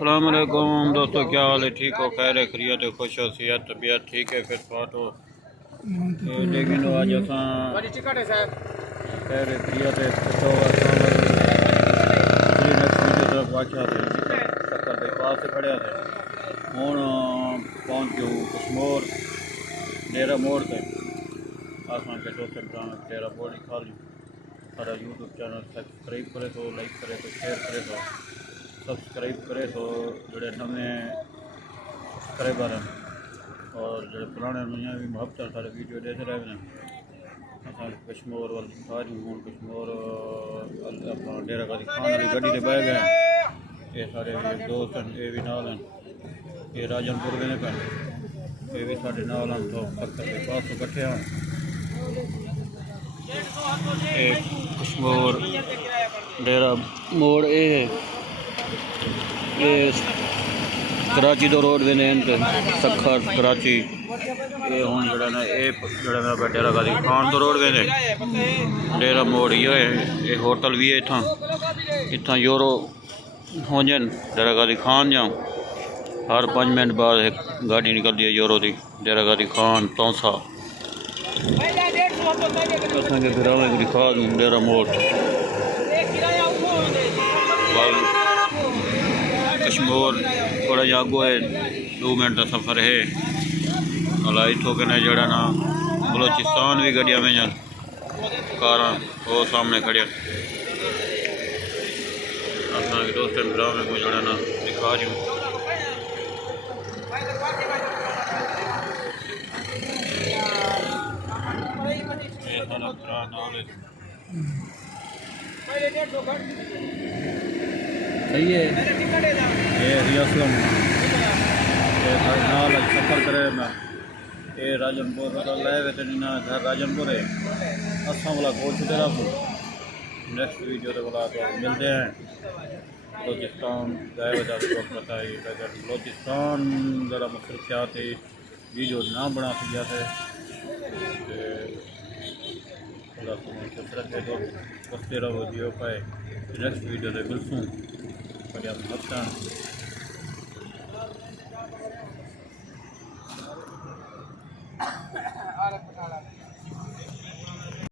अस्सलाम वालेकुम दोस्तों, क्या हाल है? ठीक हो? खैर है, खैरियत है, खुश हो, सेहत तबीयत ठीक है? फिर बात हो लेकिन आज असां खैर है, खैरियत है, खुश हो। नेक्स्ट वीडियो तरफ वाचा थे चक्कर के पास से खड़े थे हूँ पहुँच गए कश्मोर डेरा मोड़ से आसान के दोस्तों डेरा मोड़ ही खा ली। सारा यूट्यूब चैनल सब्सक्राइब करे तो लाइक करे तो शेयर करे तो सब्सक्राइब करे तो जोड़े नवे सब्सक्राइबर हैं और जो पुराने मियाँ भी मुहब्बत सारे वीडियो देते रहे हैं। असां कश्मोर वाल सारी हूँ कश्मोर अपना डेरा गाजी खान वाली गड्डी से बह गए। ये सारे दोस्त हैं, ये भी नाल हैं, ये राजनपुर देने पे ये भी साढ़े नाल हैं तो पत्थर के पास तो कट्ठे हैं। कश्मोर डेरा मोड़ ये कराची तो रोड देने सखर कराची ये हूँ जड़ा ना ये डेरा गाजी खान तो रोड देने डेरा मोड़ ये होटल भी है इतना यूरो हो जाए डेरा गाजी खान जाऊँ हर 5 मिनट बाद एक गाड़ी निकलती है यूरो की डेरा गाजी खान तौसा असांखे फिरावे दिखा दूँ डेरा मोड़ कश्मोर थोड़ा जागो है 2 मिनट का सफ़र है अला इतों के जड़ा ना बलोचिस्तान भी गड्डिया में जन कार वो सामने खड़े असांखे दोस्तन फिरावे को जड़ा ना दिखा दूँ। सही है ये असलम ये नाल सफ़र करे मैं ये राजनपुर लाए हुए थे ना घर राजनपुर है असां वाला कोच तेरा नेक्स्ट वीडियो तो बोला तो मिलते हैं। बलोचिस्तान गए वजह वक्त बताई अगर बलोचिस्तान ज़रा मसरूफियात है वीडियो ना बना सकिया थे बसते रहो जियो पाए नेक्स्ट वीडियो से मिलसूँ बढ़िया